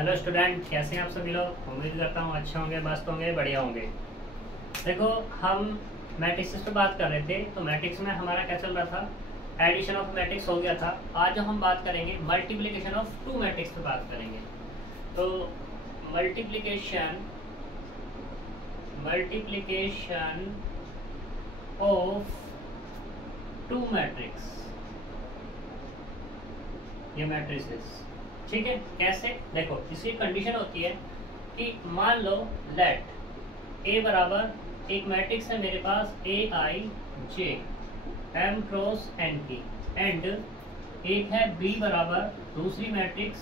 Hello student, कैसे हैं आप सभी लोग। उम्मीद करता हूँ अच्छे होंगे, मस्त होंगे, बढ़िया होंगे। देखो, हम मैट्रिक्स पे बात कर रहे थे, तो मैट्रिक्स में हमारा क्या चल रहा था, एडिशन ऑफ मैट्रिक्स हो गया था। आज हम बात करेंगे मल्टीप्लिकेशन ऑफ टू मैट्रिक्स पे बात करेंगे। तो मल्टीप्लिकेशन ऑफ टू मैट्रिक्स, ये मैट्रिसेस, ठीक है। कैसे, देखो इसकी कंडीशन होती है कि मान लो लेट ए बराबर एक मैट्रिक्स है मेरे पास A I J M cross N की, एंड एक है बी बराबर दूसरी matrix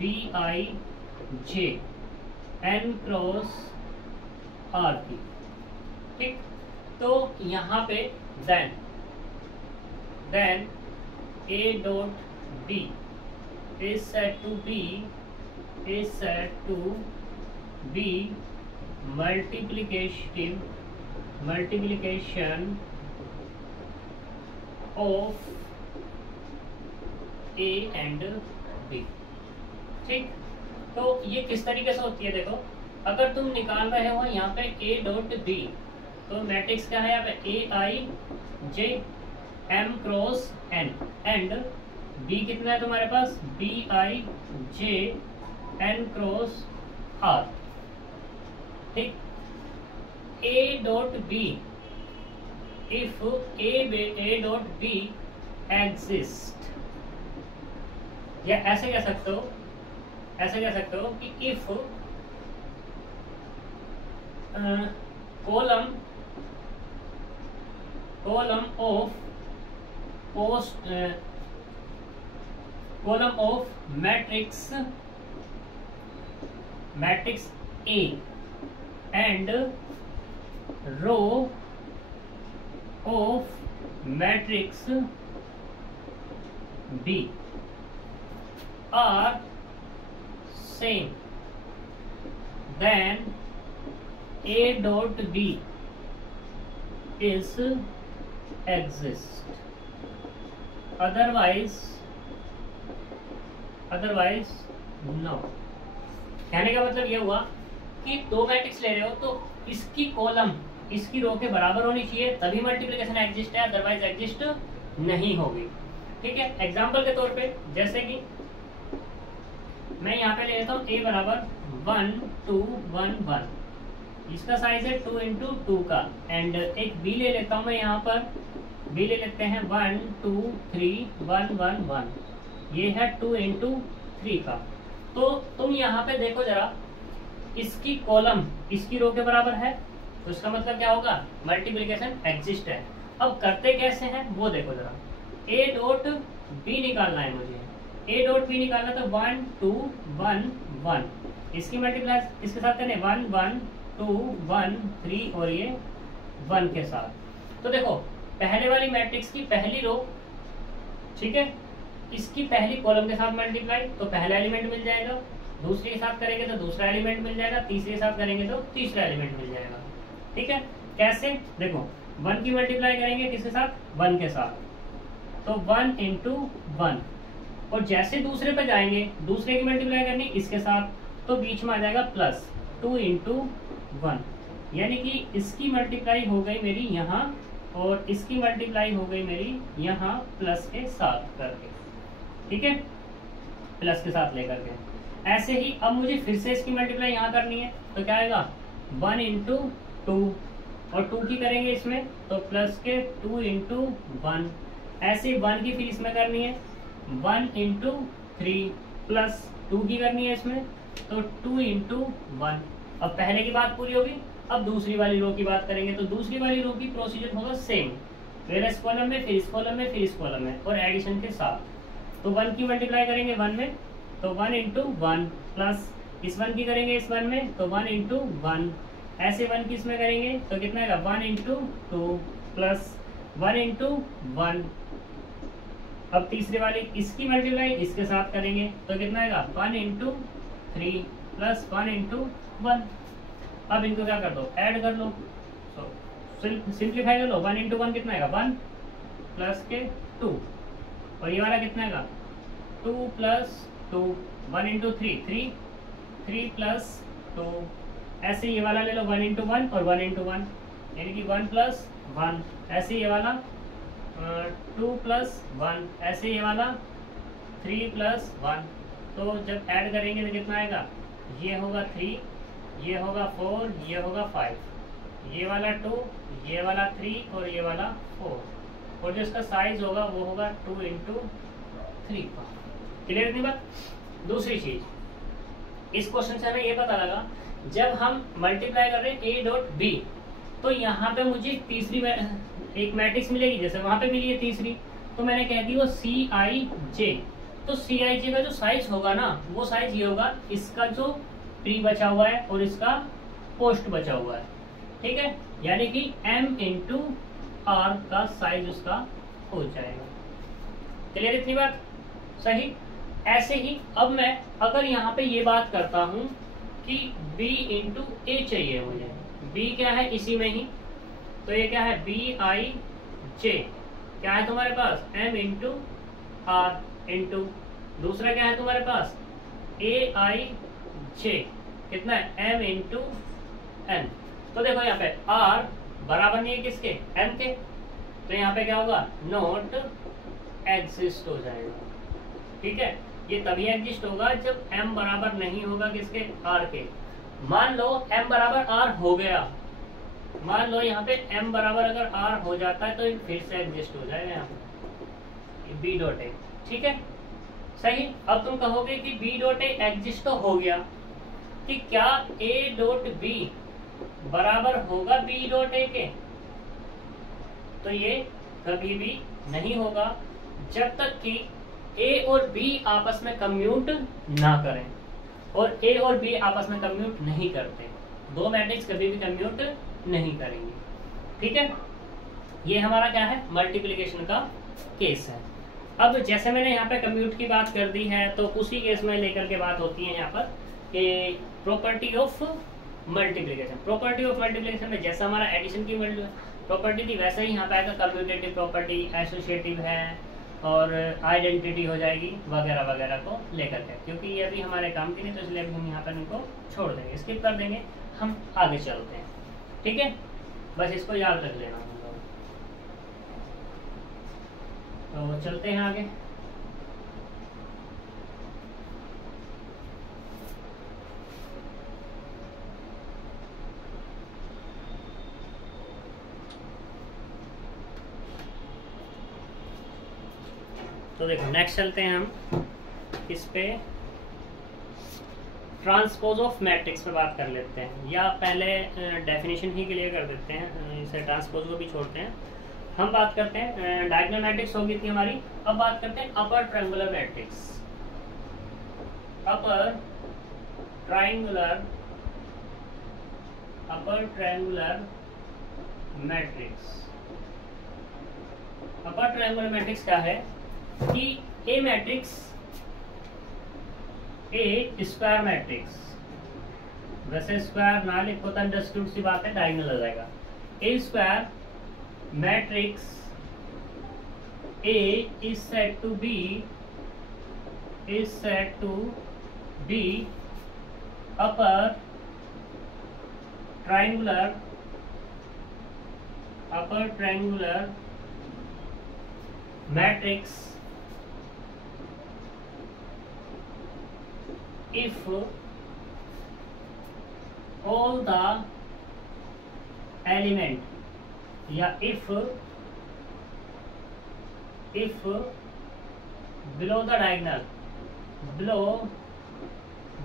B I J N cross R की, ठीक। तो यहाँ पे then A dot B is said to be multiplication of A and B, ठीक। तो ये किस तरीके से होती है, देखो अगर तुम निकाल रहे हो यहाँ पे A डॉट B, तो मैट्रिक्स क्या है यहाँ पे A I J M cross N, and B कितना है तुम्हारे पास B I J N cross R, ठीक। A dot B, if A dot B exist, या ऐसे कह सकते हो कि if column of matrix A and row of matrix B are same, then A dot B is exist, otherwise no. कहने का मतलब ये हुआ कि दो मैट्रिक्स ले रहे हो तो इसकी कॉलम इसकी रो के बराबर होनी चाहिए, तभी मल्टीप्लिकेशन एग्जिस्ट है, अदरवाइज एग्जिस्ट नहीं होगी, ठीक है। एग्जांपल के तौर पे जैसे कि मैं यहाँ पे ले लेता हूँ a बराबर 1 2 1 1, इसका साइज है 2 इंटू 2 का, एंड एक b ले लेता हूँ मैं यहाँ पर, b ले लेते हैं 1 2 3 1 1 1, ये है 2 इंटू 3 का। तो तुम यहाँ पे देखो जरा, इसकी कॉलम इसकी रो के बराबर है, तो इसका मतलब क्या होगा, मल्टीप्लिकेशन एग्जिस्ट है। अब करते कैसे हैं वो देखो जरा, ए डॉट बी निकालना है मुझे, ए डॉट बी निकालना, तो 1 2 1 1, इसकी मल्टीप्लाई इसके साथ करने 1 1 2 1 3 और ये 1 के साथ। तो देखो पहले वाली मैट्रिक्स की पहली रो, ठीक है, इसकी पहली कॉलम के साथ मल्टीप्लाई तो पहला एलिमेंट मिल जाएगा, दूसरे के साथ करेंगे तो दूसरा एलिमेंट मिल जाएगा, तीसरे के साथ करेंगे तो तीसरा एलिमेंट मिल जाएगा, ठीक है। कैसे, देखो 1 की मल्टीप्लाई करेंगे किसके साथ, 1 के साथ, तो 1 इंटू 1, और जैसे दूसरे पे जाएंगे दूसरे की मल्टीप्लाई करनी इसके साथ, तो बीच में आ जाएगा प्लस 2 इंटू 1, यानी कि इसकी मल्टीप्लाई हो गई मेरी यहाँ और इसकी मल्टीप्लाई हो गई मेरी यहाँ प्लस के साथ करके, ठीक है, प्लस के साथ लेकर के। ऐसे ही अब मुझे फिर से इसकी मल्टीप्लाई यहाँ करनी है, तो क्या आएगा 1 इंटू 2, और 2 की करेंगे इसमें तो प्लस के 2 इंटू 1, ऐसे 1 की फिर इसमें करनी है 1 इंटू 3, प्लस 2 की करनी है इसमें तो 2 इंटू 1। अब पहले की बात पूरी होगी, अब दूसरी वाली रो की बात करेंगे, तो दूसरी वाली रो की प्रोसीजर होगा सेम, पहले इस कॉलम में फिर इस कॉलम में फिर इस कॉलम में, और एडिशन के साथ। तो 1 की मल्टीप्लाई करेंगे 1 में तो 1 इंटू 1, प्लस इस 1 की करेंगे इस 1 में तो 1 इंटू 1, ऐसे 1 की इसमें करेंगे तो कितना आएगा 1 इंटू 2 प्लस 1 इंटू 1। अब तीसरे वाली इसकी मल्टीप्लाई इसके साथ करेंगे तो कितना आएगा 1 इंटू 3 प्लस 1 इंटू 1। अब इनको क्या कर दो, ऐड कर लो, सिंप्लीफाई कर लो, 1 इंटू 1 कितना आएगा 1 प्लस के 2, और ये वाला कितना आएगा 2 प्लस 2, 1 इंटू 3, 3, 3 प्लस 2, ऐसे ये वाला ले लो 1 इंटू 1 और 1 इंटू 1, यानी कि 1 प्लस 1, ऐसे ये वाला 2 प्लस 1, ऐसे ये वाला 3 प्लस 1। तो जब ऐड करेंगे तो कितना आएगा, ये होगा 3, ये होगा 4, ये होगा 5, ये वाला 2, ये वाला 3 और ये वाला 4, और जो इसका साइज होगा वो होगा 2 इंटू 3 का। क्लियर इतनी बात। दूसरी चीज, इस क्वेश्चन से हमें ये पता लगा जब हम मल्टीप्लाई कर रहे हैं ए डॉट बी, तो यहाँ पे मुझे तीसरी एक मैट्रिक्स मिलेगी, जैसे वहां पे मिली है तीसरी, तो मैंने कह दी वो सी आई जे। तो सी आई जे का जो साइज होगा ना, वो साइज ये होगा, इसका जो प्री बचा हुआ है और इसका पोस्ट बचा हुआ है, ठीक है, यानी कि m इंटू आर का साइज उसका हो जाएगा। क्लियर इतनी बात, सही। ऐसे ही अब मैं अगर यहाँ पे ये बात करता हूँ कि b इंटू ए चाहिए मुझे, b क्या है इसी में ही, तो ये क्या है बी आई जे, क्या है तुम्हारे पास m इंटू आर इंटू दूसरा क्या है तुम्हारे पास ए आई जे, कितना है m इंटू एन। तो देखो यहाँ पे r बराबर नहीं है किसके, m के, तो यहाँ पे क्या होगा नॉट एग्जिस्ट हो जाएगा, ठीक है। ये तभी एग्जिस्ट होगा जब m बराबर नहीं होगा किसके, r के। मान लो m बराबर r हो गया, मान लो यहाँ पे m बराबर अगर r हो जाता है तो ये फिर से एग्जिस्ट हो जाएगा यहाँ पे b डॉट ए, ठीक है, सही। अब तुम कहोगे कि b डॉट ए एग्जिस्ट तो हो गया, कि क्या a डॉट b बराबर होगा b डॉट ए के, तो ये कभी भी नहीं होगा जब तक कि a और b आपस में कम्यूट ना करें, और a और b आपस में कम्यूट नहीं करते, दो मैट्रिक्स कभी भी कम्यूट नहीं करेंगे, ठीक है। ये हमारा क्या है, मल्टीप्लिकेशन का केस है। अब जैसे मैंने यहाँ पे कम्यूट की बात कर दी है, तो उसी केस में लेकर के बात होती है यहाँ पर कि property of multiplication. Property of multiplication में जैसा हमारा एडिशन की प्रॉपर्टी थी, वैसे ही यहाँ पे आएगा कम्यूटेटिव प्रॉपर्टी, एसोसिएटिव है और आइडेंटिटी हो जाएगी वगैरह वगैरह को लेकर के, क्योंकि ये अभी हमारे काम की नहीं, तो इसलिए अभी हम यहाँ पर इनको छोड़ देंगे, स्किप कर देंगे, हम आगे चलते हैं, ठीक है। बस इसको याद रख लेना हम लोग। तो चलते हैं आगे। तो देखो नेक्स्ट चलते हैं हम इस पे ट्रांसपोज ऑफ मैट्रिक्स पे बात कर लेते हैं, या पहले डेफिनेशन ही क्लियर कर देते हैं, इसे ट्रांसपोज को भी छोड़ते हैं। हम बात करते हैं डायगोनल मैट्रिक्स होगी थी हमारी, अब बात करते हैं अपर ट्रायंगुलर मैट्रिक्स। अपर ट्रायंगुलर मैट्रिक्स। अपर ट्रायंगुलर मैट्रिक्स क्या है कि ए मैट्रिक्स, ए स्क्वायर मैट्रिक्स, वैसे स्क्वायर ना लिखो तो अंडरस्टूड सी बात है, डायगोनल आ जाएगा। A square matrix A is said to be upper triangular matrix if all the element, या if below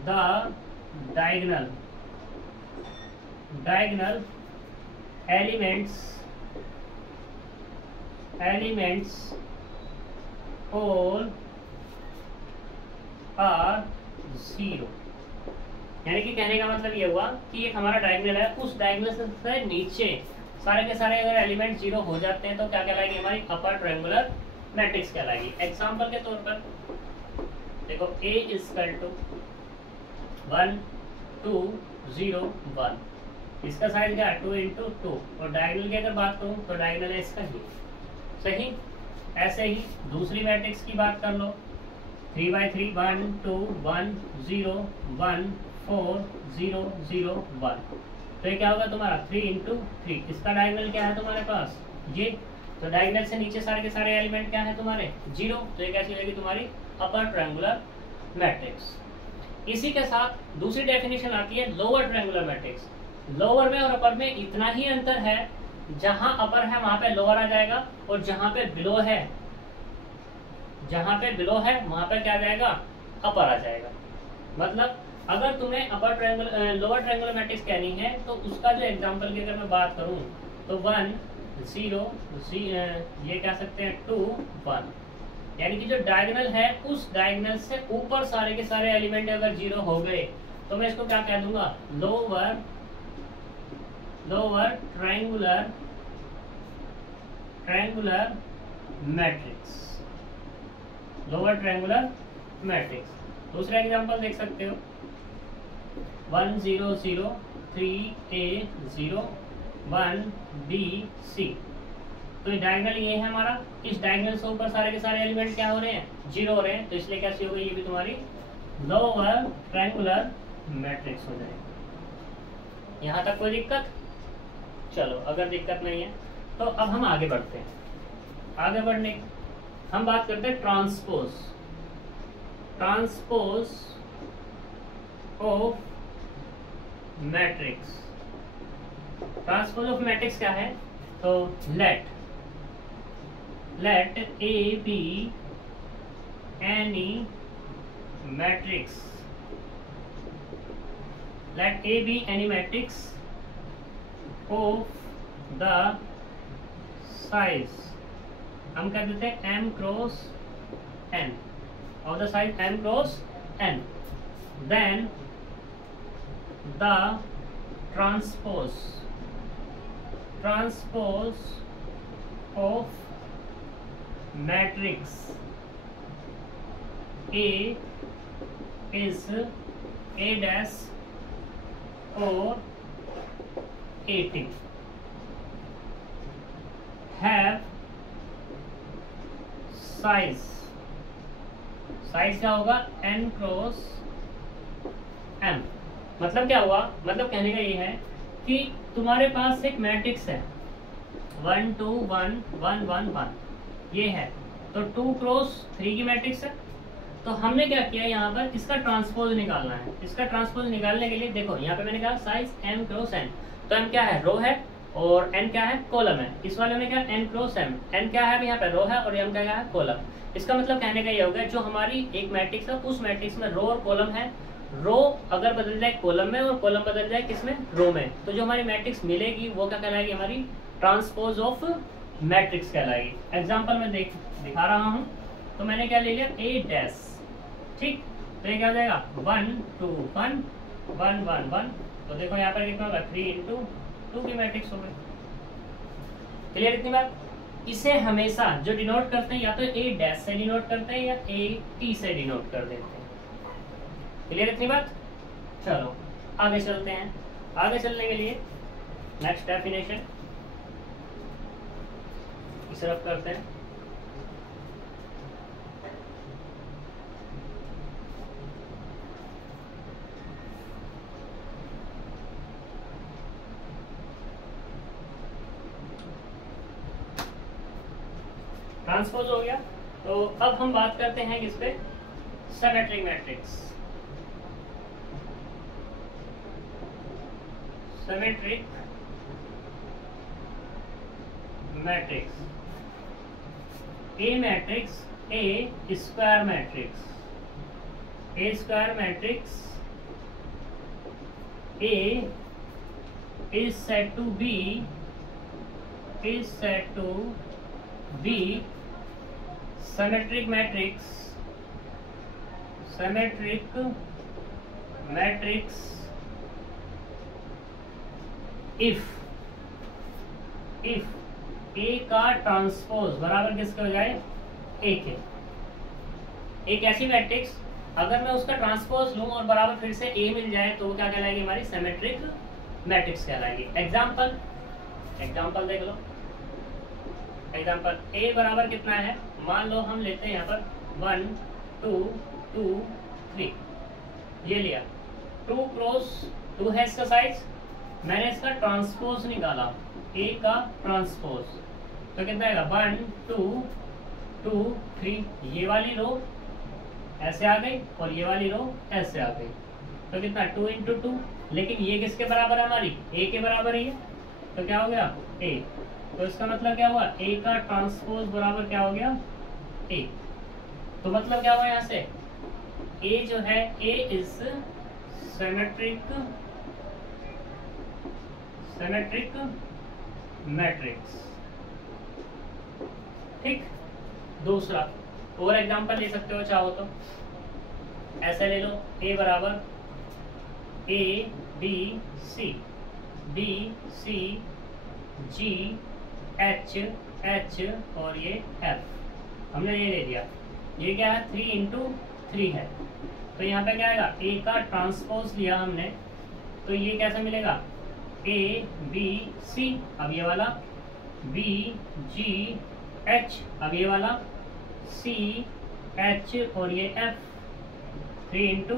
the diagonal elements all are zero. यानी कि कहने का मतलब ये हुआ कि एक हमारा डायगोनल है, उस डायगोनल से नीचे सारे के सारे अगर एलिमेंट जीरो हो जाते हैं तो क्या कहलाएगी, हमारी अपर ट्रायंगुलर मैट्रिक्स कहलाएगी। एग्जांपल के तौर पर देखो A इक्वल टू 1 2 0 1, इसका साइज क्या है 2 इंटू 2, और डायगोनल की अगर बात करूँ तो डायगोनल है इसका ही, सही। ऐसे ही दूसरी मैट्रिक्स की बात कर लो, 3/3 1 2 1 0 1 4 0 0 1। तो ये क्या होगा तुम्हारा 3 × 3। इसका डायगोनल क्या है तुम्हारे पास ये, तो डायगोनल से नीचे सारे के सारे एलिमेंट क्या है तुम्हारे 0। तो ये कैसी होगी तुम्हारी अपर ट्रायंगुलर मैट्रिक्स। इसी के साथ दूसरी डेफिनेशन आती है लोअर ट्रायंगुलर मैट्रिक्स। लोअर में और अपर में इतना ही अंतर है, जहां अपर है वहां पे लोअर आ जाएगा, और जहां पे बिलो है वहां पे क्या आ जाएगा अपर आ जाएगा। मतलब अगर तुम्हें upper triangular lower triangular matrix कहनी है तो उसका जो एग्जांपल की अगर मैं बात करूं तो 1 0 ये कह सकते हैं 2 1, यानी कि जो डायगोनल है उस डायगोनल से ऊपर सारे के सारे एलिमेंट अगर 0 हो गए तो मैं इसको क्या कह दूंगा lower triangular matrix. Lower triangular matrix. दूसरा एग्जांपल देख सकते हो 1 0 0 3 A 0 1 B C। तो ये डायगोनल ये है हमारा, इस डायगोनल से ऊपर सारे के सारे एलिमेंट क्या हो रहे हैं 0 हो रहे हैं, तो इसलिए कैसी हो गई ये भी तुम्हारी लोअर ट्रायंगुलर मैट्रिक्स हो जाएगी। यहाँ तक कोई दिक्कत? चलो अगर दिक्कत नहीं है तो अब हम आगे बढ़ते हैं। आगे बढ़ने हम बात करते हैं transpose of matrix. Transpose of matrix क्या है? तो late A be any matrix, let A be any matrix of the size, हम कह देते हैं m × n, of the size m × n, then the transpose of matrix A is A dash or A2 have size क्या होगा n × m। मतलब क्या हुआ, मतलब कहने का ये है कि तुम्हारे पास एक मैट्रिक्स है 1 2 1 1 1 1 ये है, तो 2 × 3 की मैट्रिक्स है। तो हमने क्या किया यहाँ पर इसका ट्रांसपोज निकालना है। इसका ट्रांसपोज निकालने के लिए देखो यहाँ पे मैंने कहा साइज m × n, तो m क्या है रो है और n क्या है कॉलम है। इस वाले में क्या n × m, n क्या है यहाँ पे रो है और m क्या है कॉलम। इसका मतलब कहने का ये होगा जो हमारी एक मैट्रिक्स है उस मैट्रिक्स में रो और कॉलम है, रो अगर बदल जाए कॉलम में और कॉलम बदल जाए किसमें रो में, तो जो हमारी मैट्रिक्स मिलेगी वो क्या कहलाएगी हमारी ट्रांसपोज ऑफ मैट्रिक्स कहलाएगी। एग्जांपल में दिखा रहा हूं, तो मैंने क्या ले लिया A डैश, ठीक, तो ये क्या हो जाएगा 1 2 1 1 1 1। तो देखो यहाँ पर कितना होगा 3 × 2 की मैट्रिक्स हो गई। क्लियर इतनी बात? इसे हमेशा जो डिनोट करते हैं या तो A डैश से डिनोट करते हैं या A T से डिनोट कर देते हैं। क्लियर इतनी बात? चलो आगे चलते हैं। आगे चलने के लिए नेक्स्ट डेफिनेशन इस तरफ करते हैं। ट्रांसपोज हो गया, तो अब हम बात करते हैं किस पे, symmetric matrix. Symmetric matrix, A matrix, A square matrix, A square matrix A is said to be symmetric matrix if A का ट्रांसपोज बराबर किसके हो जाए A के। एक ऐसी मैट्रिक्स अगर मैं उसका ट्रांसपोज लूं और बराबर फिर से A मिल जाए तो क्या कहलाएगी हमारी सिमेट्रिक मैट्रिक्स कहलाएगी। एग्जाम्पल देख लो। एग्जाम्पल A बराबर कितना है, मान लो हम लेते हैं यहाँ पर 1 2 2 3 ये लिया। 2 क्रॉस 2 है इसका साइज, मैंने इसका ट्रांसपोज निकाला, ए का ट्रांसपोज, तो कितना आएगा 1 2 2 3, ये वाली रो ऐसे आ गई और ये वाली रो ऐसे आ गई, तो कितना 2 × 2, लेकिन ये किसके बराबर है हमारी, ए के बराबर ही है, तो क्या हो गया ए, तो इसका मतलब क्या हुआ ए का ट्रांसपोज बराबर क्या हो गया ए, तो मतलब क्या हुआ यहाँ से ए जो है ए इज सिमेट्रिक मैट्रिक्स। ठीक, दूसरा और एग्जांपल ले सकते हो चाहो तो, ऐसे ले लो ए बराबर A B C ji H और ये एफ, हमने ये ले दिया, ये क्या है 3 × 3 है, तो यहाँ पे क्या आएगा ए का ट्रांसपोज लिया हमने, तो ये कैसे मिलेगा ए बी सी, अब ये वाला बी जी एच, अब ये वाला सी एच और ये एफ, 3 ×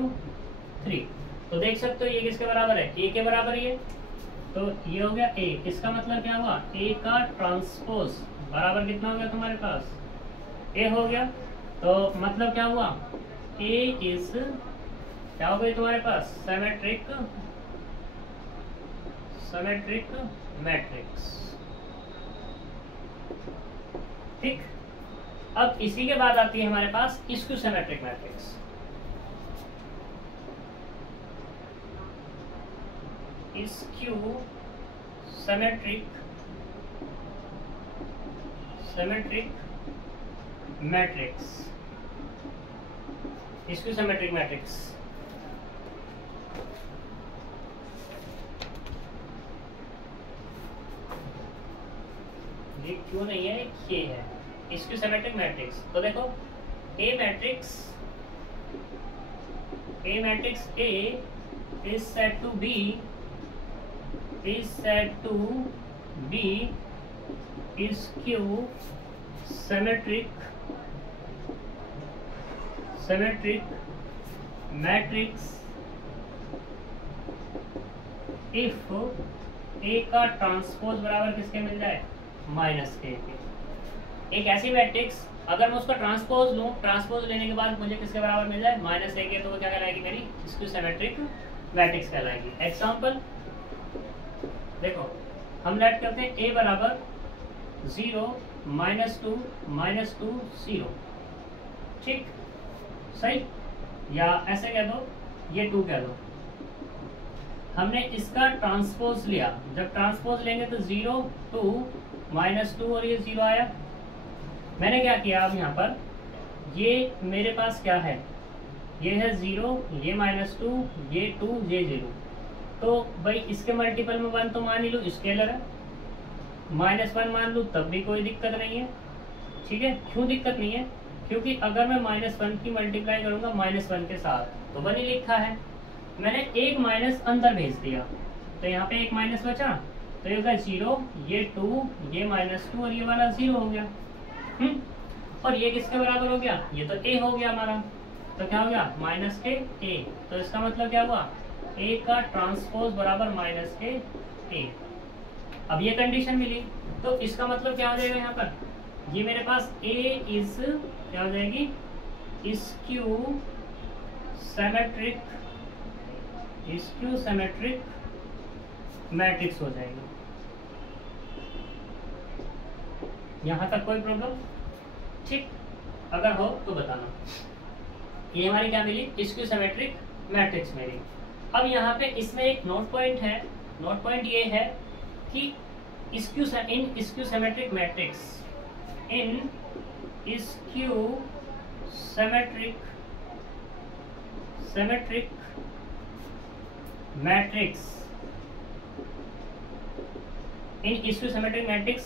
3, तो देख सकते हो ये किसके बराबर है, ए के बराबर ही है, तो ये हो गया ए, इसका मतलब क्या हुआ ए का ट्रांसपोज बराबर कितना हो गया तुम्हारे पास ए हो गया, तो मतलब क्या हुआ ए इज क्या हो गई तुम्हारे पास सिमेट्रिक मैट्रिक्स। ठीक, अब इसी के बाद आती है हमारे पास skew symmetric matrix. Skew symmetric matrix, skew symmetric matrix ये क्यों नहीं है, ये है स्क्यू सिमेट्रिक मैट्रिक्स। तो देखो a matrix A is said to be skew symmetric matrix if a का ट्रांसपोज बराबर किसके मिल जाए -k के। एक ऐसी मैट्रिक्स अगर मैं उसका ट्रांसपोज लूँ, ट्रांसपोज लेने के बाद मुझे किसके बराबर मिल जाए -a के, तो वो क्या कहलाएगी मेरी स्क्यू सिमेट्रिक मैट्रिक्स कहलाएगी। एग्जांपल देखो, हम लेट करते हैं a बराबर 0 -2 0, ठीक सही, या ऐसे कह दो, ये 2 कह दो। हमने इसका ट्रांसपोज लिया, जब ट्रांसपोज लेंगे तो 0 2 -2 और ये 0 आया। मैंने क्या किया, अब यहाँ पर ये मेरे पास क्या है, ये है 0, ये -2, ये 2, ये 0, तो भाई इसके मल्टीपल में 1 तो मान ही लो, स्केलर है, -1 मान लूँ तब भी कोई दिक्कत नहीं है। ठीक है, क्यों दिक्कत नहीं है, क्योंकि अगर मैं -1 की मल्टीप्लाई करूंगा -1 के साथ तो 1 ही लिखा है, मैंने एक माइनस अंदर भेज दिया तो यहाँ पे एक माइनस बचा, तो ये होगा 0, ये 2, ये -2 और ये वाला 0 हो गया। और ये किसके बराबर हो गया, ये तो a हो गया हमारा, तो क्या हो गया -k a, तो इसका मतलब क्या हुआ a का ट्रांसपोज बराबर -k a। अब ये कंडीशन मिली, तो इसका मतलब क्या हो जाएगा यहाँ पर, ये मेरे पास a इज क्या हो जाएगी स्क्यू सिमेट्रिक मैट्रिक्स हो जाएगी। यहाँ तक कोई प्रॉब्लम? ठीक, अगर हो तो बताना। ये हमारी क्या मिली स्क्यू सिमेट्रिक मैट्रिक्स मेरी। अब यहाँ पे इसमें एक नोट पॉइंट है, नोट पॉइंट ये है कि skew symmetric matrix, in skew symmetric matrix, in skew symmetric matrix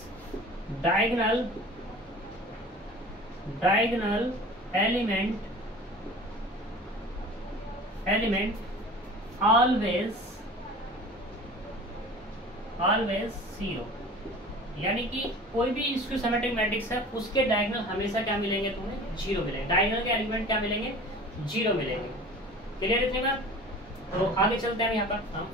diagonal element always 0, यानी कि कोई भी स्क्यू सिमेट्रिक मैट्रिक्स है उसके डायगोनल हमेशा क्या मिलेंगे तुम्हें, 0 मिलेंगे। डायगोनल के एलिमेंट क्या मिलेंगे, 0 मिलेंगे। क्लियर इतने बात। तो आगे चलते हैं यहाँ पर हम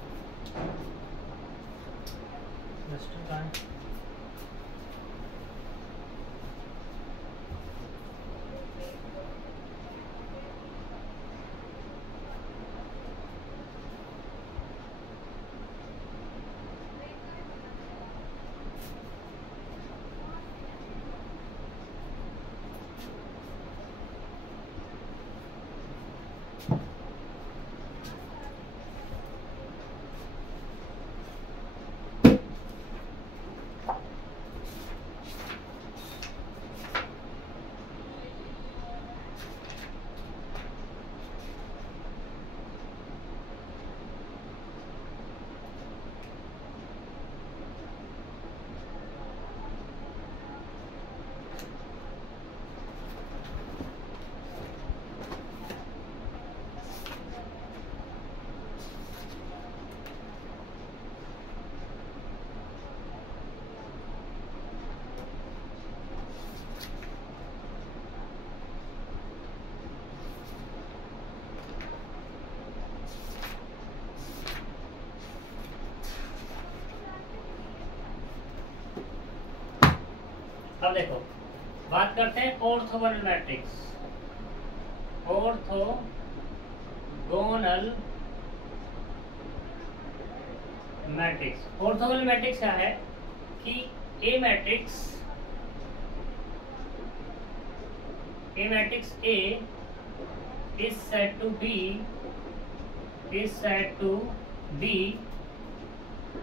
अब देखो बात करते हैं ऑर्थोगोनल मैट्रिक्स। ऑर्थोगोनल मैट्रिक्स क्या है कि ए matrix A is said to be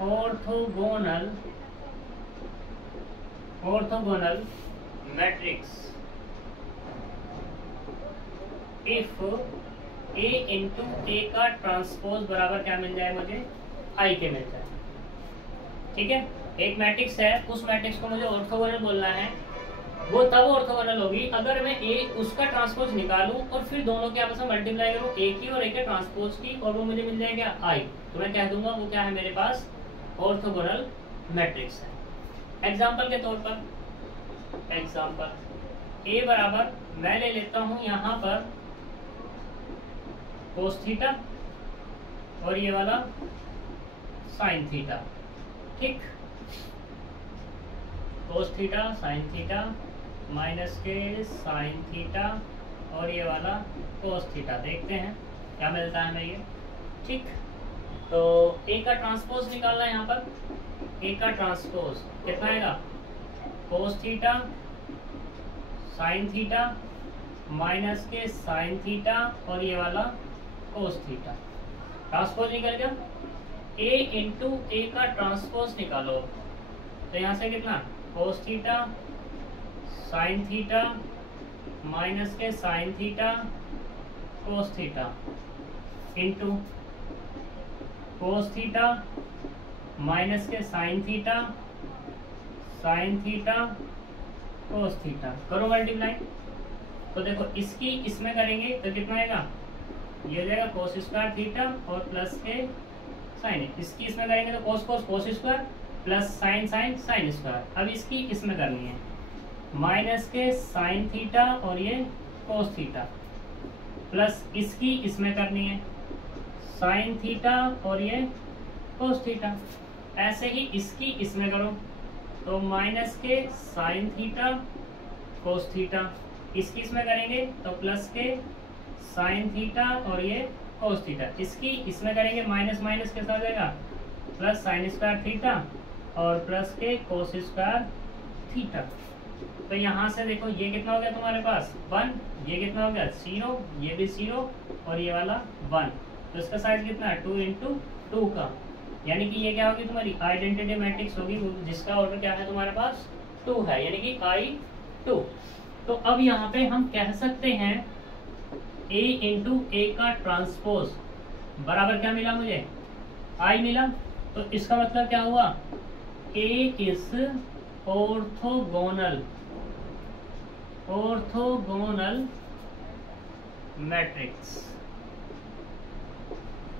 orthogonal matrix if A into A का ट्रांसपोज बराबर क्या मिल जाए मुझे, I के मिल जाए। ठीक है, एक मैट्रिक्स है, उस मैट्रिक्स को मुझे ऑर्थोगोनल बोलना है। वो तब ऑर्थोगोनल होगी अगर मैं A उसका ट्रांसपोज निकालूं और फिर दोनों के आपस में मल्टीप्लाई करूं, A की और A के ट्रांसपोज की, और वो मुझे मिल जाएगा I। तो मैं कह दूंगा वो क्या है मेरे पास ऑर्थोगोनल मैट्रिक्स है। एग्जाम्पल के तौर पर A बराबर मैं ले लेता हूं यहाँ पर कोस थीटा और ये वाला साइन थीटा। ठीक, कोस थीटा साइन थीटा माइनस के साइन थीटा और ये वाला कोस थीटा। देखते हैं क्या मिलता है हमें ये। ठीक, तो ए का ट्रांसपोज निकालना है यहाँ पर। ए का ट्रांसपोज कितना आएगा, कोस थीटा साइन थीटा माइनस के साइन थीटा और ये वाला कोस थीटा। ट्रांसपोज निकल गया। ए इंटू ए का ट्रांसपोज निकालो तो यहाँ से कितना, cos theta sine theta minus के sine theta cos theta into cos theta minus के साइन थीटा कोस थीटा। करो मल्टीप्लाई। तो देखो इसकी इसमें करेंगे तो कितना आएगा, ये हो जाएगा कोस स्क्वायर थीटा और प्लस के साइन। इसकी इसमें करेंगे तो cos square plus sine square. अब इसकी इसमें करनी है माइनस के साइन थीटा और ये कोस थीटा, प्लस इसकी इसमें करनी है साइन थीटा और ये कोस थीटा। ऐसे ही इसकी इसमें करो तो माइनस के साइन थीटा कोस थीटा। इसकी इसमें करेंगे तो प्लस के साइन थीटा और ये कोस थीटा। इसकी इसमें करेंगे माइनस माइनस के साथ जाएगा प्लस साइन स्क्वायर थीटा और प्लस के कोस स्क्वायर थीटा। तो यहाँ से देखो ये कितना हो गया तुम्हारे पास 1, ये कितना हो गया 0, ये भी 0 और ये वाला 1। तो इसका साइज कितना है 2 इंटू 2 का, यानी कि ये क्या होगी तुम्हारी आइडेंटिटी मैट्रिक्स होगी जिसका ऑर्डर क्या है तुम्हारे पास 2 है, यानी कि I2। तो अब यहाँ पे हम कह सकते हैं A इंटू ए का ट्रांसपोज बराबर क्या मिला मुझे, I मिला। तो इसका मतलब क्या हुआ, A इज ऑर्थोगोनल मैट्रिक्स।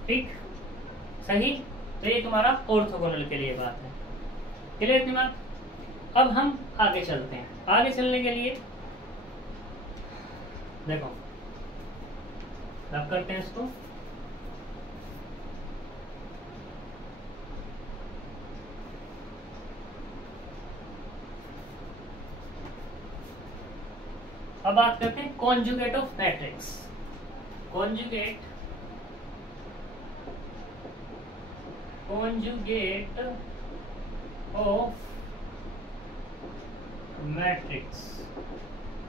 ठीक, सही। तो ये तुम्हारा ऑर्थोगोनल के लिए बात है। क्लियर इतनी बात। अब हम आगे चलते हैं। आगे चलने के लिए देखो रब करते हैं इसको। अब बात करते हैं conjugate of matrix. Conjugate of matrix.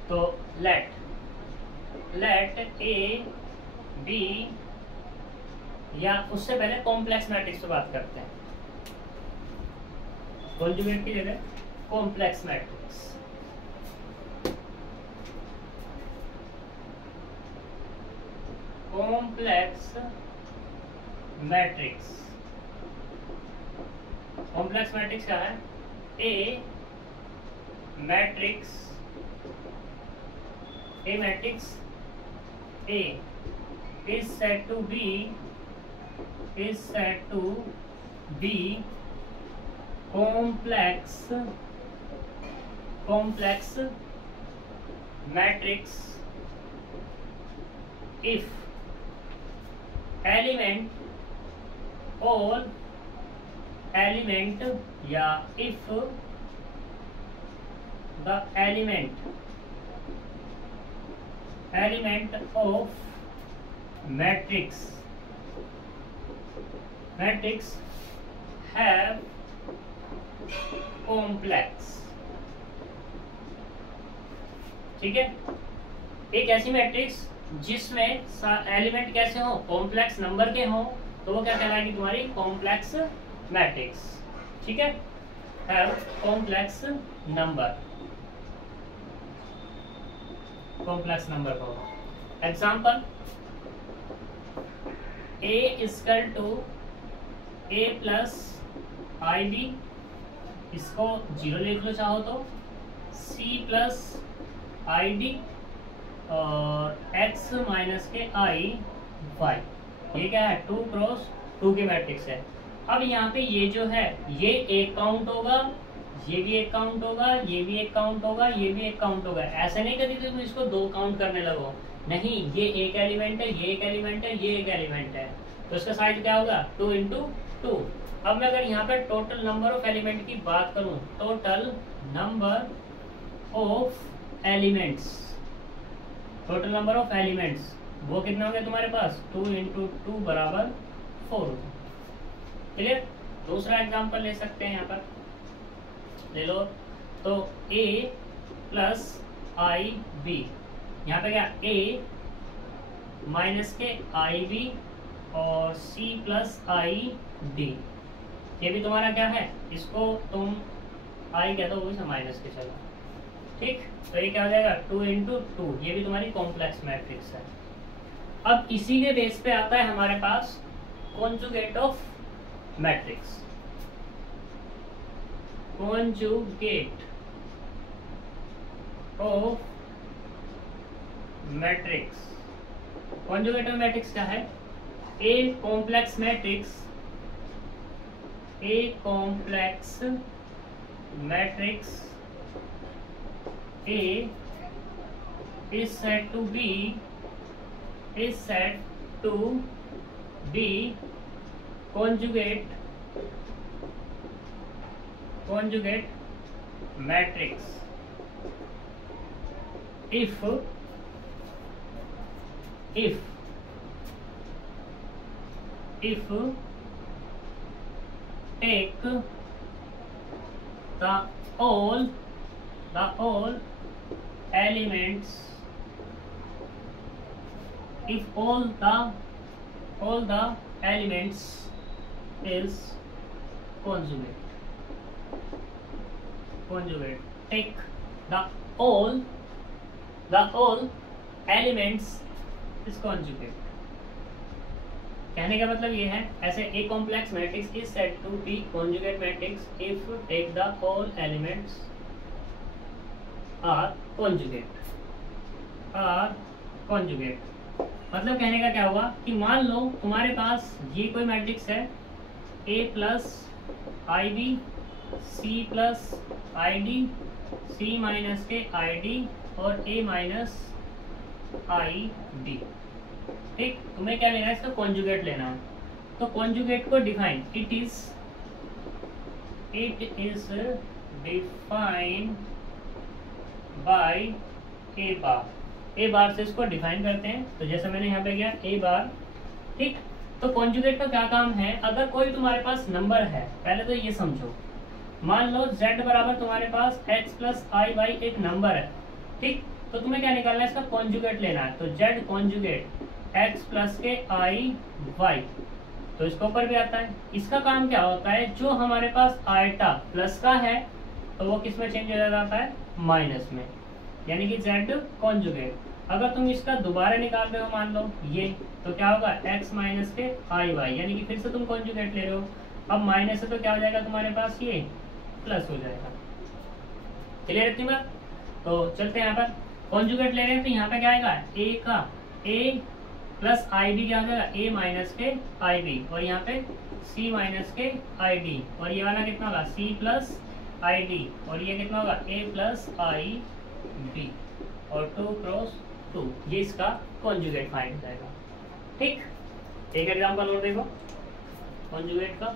तो लेट ए बी, या उससे पहले कॉम्प्लेक्स मैट्रिक्स पे बात करते हैं। कॉन्जुगेट की जगह complex matrix. Complex matrix, complex matrix क्या है? ए matrix A is said to be complex matrix if all element या if the element of matrix have complex। ठीक है, एक ऐसी मैट्रिक्स जिसमें एलिमेंट कैसे हो? कॉम्प्लेक्स नंबर के हो, तो वो क्या कहलाएगी? तुम्हारी कॉम्प्लेक्स मैट्रिक्स। ठीक है, हैव कॉम्प्लेक्स नंबर का example A equal to A plus I B, इसको 0 लिख लो चाहो तो, C प्लस आई डी और X माइनस के आई वाई। ये क्या है? 2 क्रॉस 2 की मैट्रिक्स है। अब यहाँ पे ये जो है ये एक काउंट होगा, ये भी एक काउंट होगा, ये भी एक काउंट होगा, ये भी एक काउंट होगा। ऐसे नहीं कभी तुम इसको 2 काउंट करने लगो, नहीं, ये एक एलिमेंट है, ये एक एलिमेंट है, ये एक एलिमेंट है, तो इसका साइज क्या होगा? 2 इंटू 2। अब मैं अगर यहाँ पे टोटल नंबर ऑफ एलिमेंट की बात करूँ, टोटल नंबर ऑफ एलिमेंट्स वो कितने होंगे तुम्हारे पास? 2 इंटू 2 बराबर 4। क्लियर? दूसरा एग्जाम्पल ले सकते हैं, यहाँ पर ले लो। तो A प्लस आई बी, यहाँ पे क्या? A माइनस के आई बी और C प्लस आई डी, ये भी तुम्हारा क्या है? इसको तुम I कहते हो, वो माइनस के चलो। ठीक, तो ये क्या हो जाएगा? 2 इंटू 2, ये भी तुम्हारी कॉम्प्लेक्स मैट्रिक्स है। अब इसी के बेस पे आता है हमारे पास conjugate of matrix. Conjugate of matrix क्या है? A complex matrix A is said to be conjugate matrix if take the all elements, if all the elements is conjugate, take the all elements is conjugate। कहने का मतलब ये है, ऐसे a complex matrix is said to be conjugate matrix if take the all elements are conjugate. मतलब कहने का क्या हुआ कि मान लो तुम्हारे पास ये कोई मैट्रिक्स है, A plus I B C plus I D, C minus के आई डी और ए माइनस आई डी। ठीक, तुम्हें क्या लेना है, इसका कॉन्जुगेट लेना है। तो कॉन्जुगेट को define, it is defined by A bar. A bar से इसको डिफाइन करते हैं। तो जैसे मैंने यहाँ पे किया ए बार। ठीक, तो कॉन्जुगेट का क्या काम है, अगर कोई तुम्हारे पास नंबर है, पहले तो ये समझो, मान लो z बराबर तुम्हारे पास x प्लस आई वाई एक नंबर है। ठीक, तो तुम्हें क्या निकालना है, इसका कॉन्जुगेट लेना है। तो z कॉन्जुगेट x प्लस के आई वाई, तो इसके ऊपर भी आता है। इसका काम क्या होता है, जो हमारे पास आयटा प्लस का है तो वो किस में चेंज हो जाता है, माइनस में, यानी कि z कॉन्जुगेट। अगर तुम इसका दोबारा निकाल रहे हो मान लो ये, तो क्या होगा x माइनस के आई वाई, यानी कि फिर से तुम कॉन्जुगेट ले रहे हो। अब माइनस है तो क्या हो जाएगा तुम्हारे पास, ये प्लस हो जाएगा। क्लियर इतनी बात। तो चलते हैं यहाँ पर कॉन्जुगेट ले रहे हैं, तो यहाँ पे क्या आएगा, a का a प्लस आई डी क्या हो जाएगा, a माइनस के आई बी, और यहाँ पे c माइनस के आई डी, और ये वाला कितना होगा c प्लस आई डी, और ये कितना होगा a प्लस आई बी, और 2 क्रॉस 2, ये इसका कॉन्जुगेट फाइंड हो जाएगा। ठीक, एक एग्जाम्पल और देखो कॉन्जुगेट का।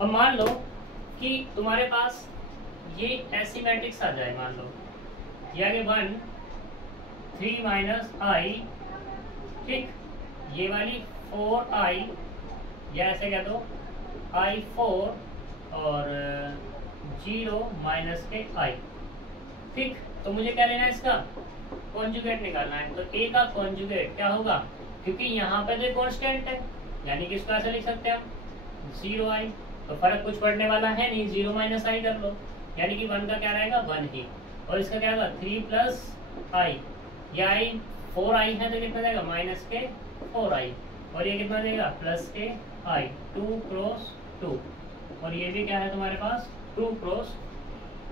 अब मान लो कि तुम्हारे पास ये ऐसी मैट्रिक्स आ जाए, मान लो ये आगे 1 3 माइनस आई, ठीक, ये वाली 4 आई, या ऐसे कह दो आई 4 और 0 माइनस के आई। ठीक, तो मुझे क्या लेना है, इसका कॉन्जुगेट निकालना है। तो ए का कॉन्जुगेट क्या होगा, क्योंकि यहाँ पे तो कांस्टेंट है, यानी कि इसको ऐसे लिख सकते हैं हम 0 आई, तो फर्क कुछ पड़ने वाला है नहीं, 0 माइनस आई कर लो, यानी कि 1 का क्या रहेगा 1 ही, और इसका क्या होगा 3 प्लस आई, ये आई 4 आई है तो कितना जाएगा माइनस के 4 आई, और ये कितना देगा प्लस के आई, 2 क्रॉस 2, और ये भी क्या है तुम्हारे पास 2 क्रॉस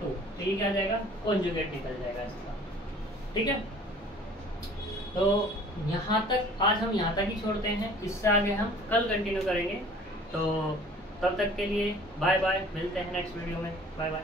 2, तो ये क्या जाएगा कॉन्जुगेट निकल जाएगा इसका। ठीक है, तो यहाँ तक आज हम यहाँ तक ही छोड़ते हैं, इससे आगे हम कल कंटिन्यू करेंगे। तो तब तक के लिए बाय बाय, मिलते हैं नेक्स्ट वीडियो में, बाय बाय।